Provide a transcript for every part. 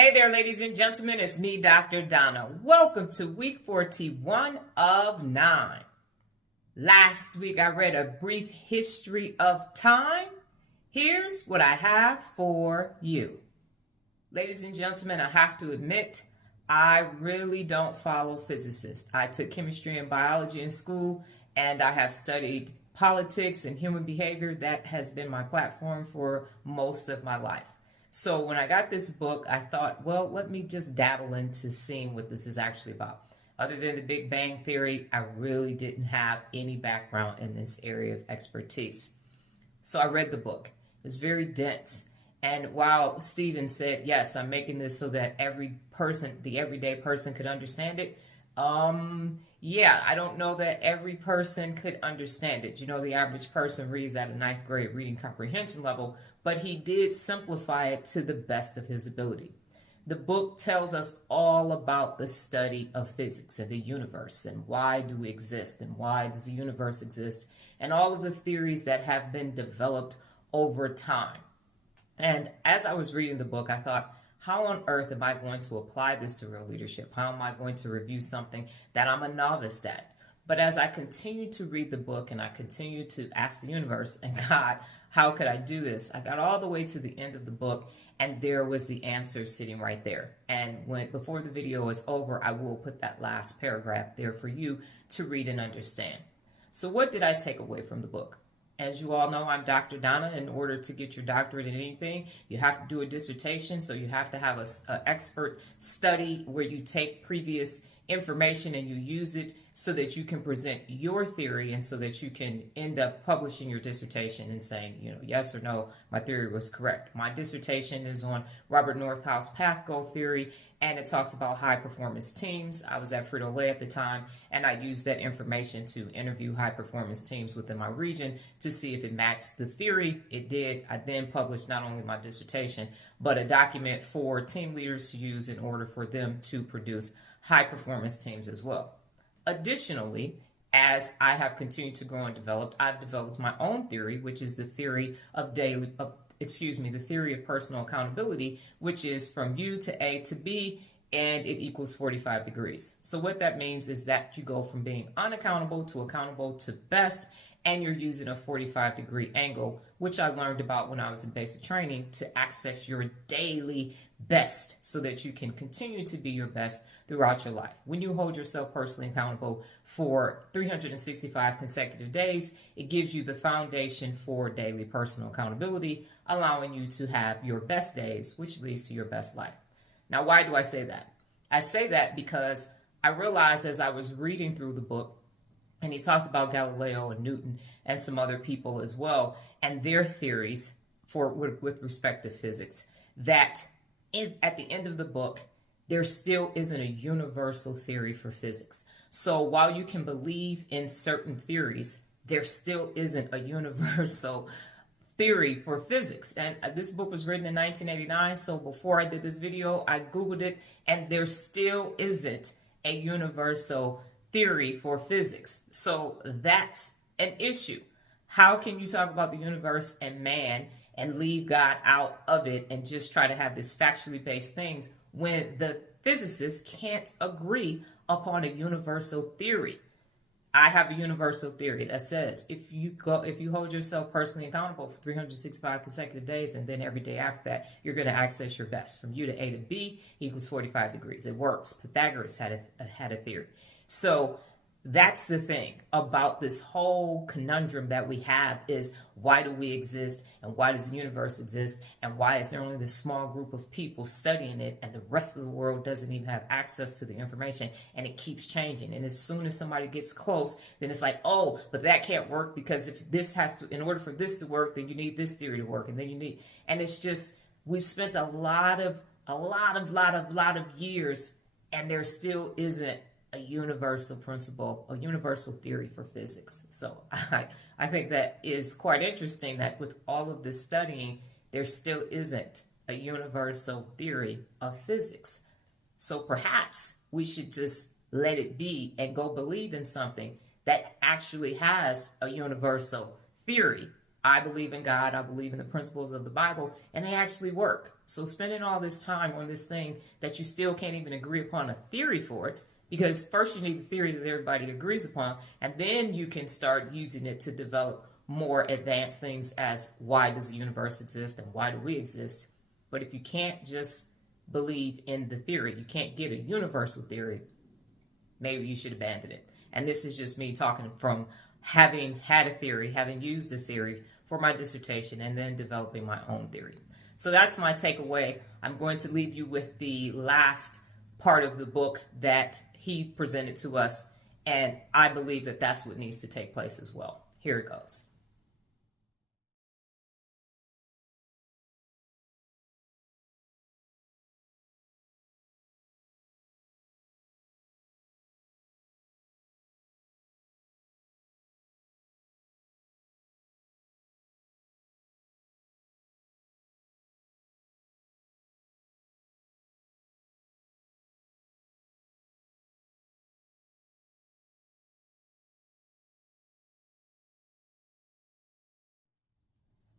Hey there, ladies and gentlemen, it's me, Dr. Donna. Welcome to week 41 of 9. Last week I read A Brief History of Time. Here's what I have for you. Ladies and gentlemen, I have to admit, I really don't follow physicists. I took chemistry and biology in school, and I have studied politics and human behavior. That has been my platform for most of my life. So when I got this book, I thought, well, let me just dabble into seeing what this is actually about. Other than the Big Bang Theory, I really didn't have any background in this area of expertise. So I read the book. It's very dense. And while Stephen said, yes, I'm making this so that every person, the everyday person, could understand it, yeah, I don't know that every person could understand it. You know, the average person reads at a 9th grade reading comprehension level, but he did simplify it to the best of his ability. The book tells us all about the study of physics and the universe, and why do we exist, and why does the universe exist, and all of the theories that have been developed over time. And as I was reading the book, I thought, how on earth am I going to apply this to real leadership? How am I going to review something that I'm a novice at? But as I continued to read the book and I continued to ask the universe and God, how could I do this? I got all the way to the end of the book, and there was the answer sitting right there. And before the video is over, I will put that last paragraph there for you to read and understand. So what did I take away from the book? As you all know, I'm Dr. Donna. In order to get your doctorate in anything, you have to do a dissertation. So you have to have an expert study where you take previous information and you use it so that you can present your theory, and so that you can end up publishing your dissertation and saying, you know, yes or no, my theory was correct. My dissertation is on Robert North's path goal theory, and it talks about high performance teams. I was at Frito-Lay at the time, and I used that information to interview high performance teams within my region to see if it matched the theory. It did. I then published not only my dissertation, but a document for team leaders to use in order for them to produce high performance teams as well. Additionally, as I have continued to grow and develop, I've developed my own theory, which is the theory of the theory of personal accountability, which is from U to A to B, and it equals 45 degrees. So what that means is that you go from being unaccountable to accountable to best, and you're using a 45-degree angle, which I learned about when I was in basic training, to access your daily best so that you can continue to be your best throughout your life. When you hold yourself personally accountable for 365 consecutive days, it gives you the foundation for daily personal accountability, allowing you to have your best days, which leads to your best life. Now, why do I say that? I say that because I realized as I was reading through the book, and he talked about Galileo and Newton and some other people as well, and their theories with respect to physics, that at the end of the book, there still isn't a universal theory for physics. So while you can believe in certain theories, there still isn't a universal theory for physics. And this book was written in 1989, so before I did this video, I Googled it, and there still isn't a universal theory for physics. So that's an issue. How can you talk about the universe and man and leave God out of it and just try to have this factually based things when the physicists can't agree upon a universal theory? I have a universal theory that says if you hold yourself personally accountable for 365 consecutive days, and then every day after that, you're going to access your best. From U to A to B equals 45 degrees. It works. Pythagoras had a theory. So that's the thing about this whole conundrum that we have, is why do we exist, and why does the universe exist, and why is there only this small group of people studying it and the rest of the world doesn't even have access to the information, and it keeps changing. And as soon as somebody gets close, then it's like, oh, but that can't work because if this has to, in order for this to work, then you need this theory to work, and then you need, and it's just, we've spent a lot of years, and there still isn't a universal principle, a universal theory for physics. So I think that is quite interesting that with all of this studying, there still isn't a universal theory of physics. So perhaps we should just let it be and go believe in something that actually has a universal theory I believe in God, I believe in the principles of the Bible, and they actually work. So spending all this time on this thing that you still can't even agree upon a theory for it, because first you need the theory that everybody agrees upon, and then you can start using it to develop more advanced things as why does the universe exist and why do we exist. But if you can't just believe in the theory, you can't get a universal theory, maybe you should abandon it. And this is just me talking from having had a theory, having used a theory for my dissertation, and then developing my own theory. So that's my takeaway. I'm going to leave you with the last part of the book that he presented to us, and I believe that that's what needs to take place as well. Here it goes.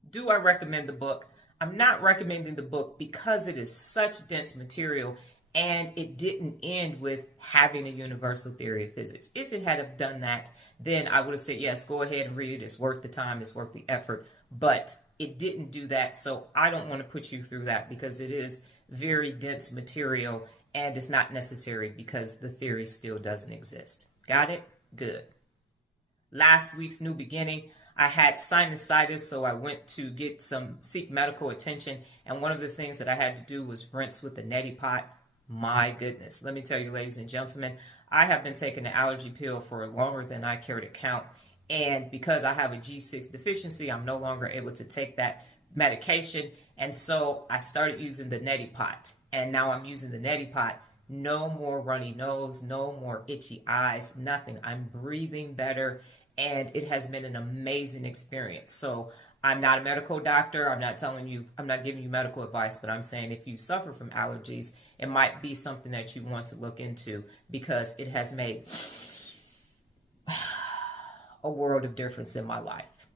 Do I recommend the book? I'm not recommending the book because it is such dense material and it didn't end with having a universal theory of physics. If it had done that, then I would have said, yes, go ahead and read it. It's worth the time. It's worth the effort. But it didn't do that. So I don't want to put you through that because it is very dense material and it's not necessary because the theory still doesn't exist. Got it? Good. Last week's new beginning, I had sinusitis, so I went to seek medical attention, and one of the things that I had to do was rinse with the neti pot. My goodness, let me tell you, ladies and gentlemen, I have been taking the allergy pill for longer than I care to count, and because I have a G6 deficiency, I'm no longer able to take that medication, and so I started using the neti pot, and now I'm using the neti pot. No more runny nose, no more itchy eyes, nothing. I'm breathing better, and it has been an amazing experience. So I'm not a medical doctor. I'm not giving you medical advice, but I'm saying if you suffer from allergies, it might be something that you want to look into because it has made a world of difference in my life.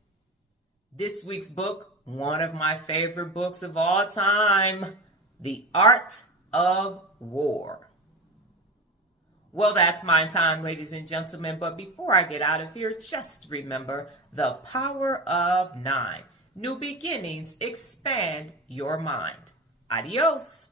This week's book, one of my favorite books of all time, The Art of War. Well, that's my time, ladies and gentlemen. But before I get out of here, just remember the power of 9. New beginnings expand your mind. Adios.